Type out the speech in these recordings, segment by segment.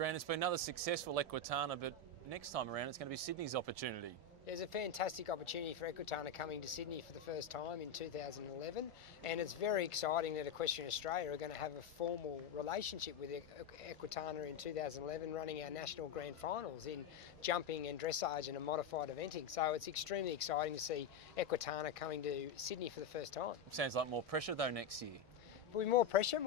Grant, it's been another successful Equitana, but next time around it's going to be Sydney's opportunity. There's a fantastic opportunity for Equitana coming to Sydney for the first time in 2011, and it's very exciting that Equestrian Australia are going to have a formal relationship with Equitana in 2011, running our national grand finals in jumping and dressage and a modified eventing. So it's extremely exciting to see Equitana coming to Sydney for the first time. Sounds like more pressure though next year. There'll be more pressure,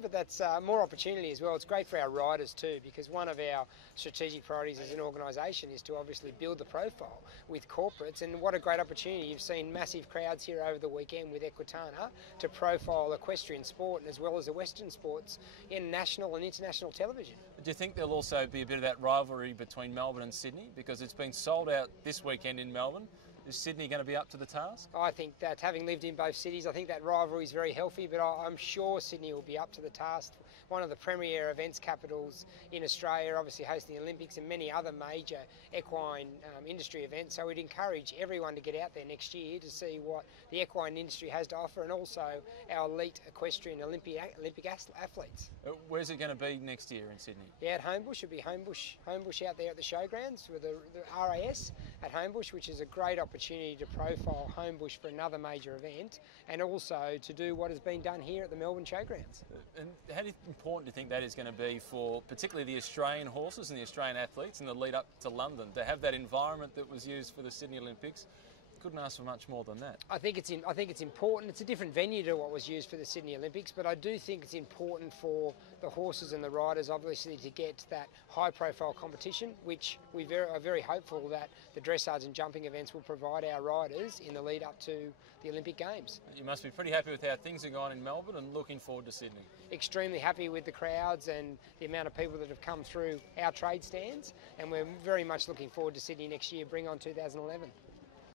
but that's more opportunity as well. It's great for our riders too, because one of our strategic priorities as an organisation is to obviously build the profile with corporates, and what a great opportunity. You've seen massive crowds here over the weekend with Equitana to profile equestrian sport and as well as the Western sports in national and international television. Do you think there'll also be a bit of that rivalry between Melbourne and Sydney? Because it's been sold out this weekend in Melbourne. Is Sydney going to be up to the task? I think that, having lived in both cities, I think that rivalry is very healthy, but I'm sure Sydney will be up to the task. One of the premier events capitals in Australia, obviously hosting the Olympics and many other major equine industry events. So we'd encourage everyone to get out there next year to see what the equine industry has to offer, and also our elite equestrian Olympic athletes. Where's it going to be next year in Sydney? Yeah, at Homebush. It'll be Homebush out there at the showgrounds with the RAS at Homebush, which is a great opportunity to profile Homebush for another major event, and also to do what has been done here at the Melbourne Showgrounds. And how important do you think that is going to be for particularly the Australian horses and the Australian athletes in the lead up to London, to have that environment that was used for the Sydney Olympics? Couldn't ask for much more than that. I think it's important. It's a different venue to what was used for the Sydney Olympics, but I do think it's important for the horses and the riders, obviously, to get that high-profile competition, which we are very hopeful that the dressage and jumping events will provide our riders in the lead up to the Olympic Games. You must be pretty happy with how things are going in Melbourne and looking forward to Sydney. Extremely happy with the crowds and the amount of people that have come through our trade stands, and we're very much looking forward to Sydney next year. Bring on 2011.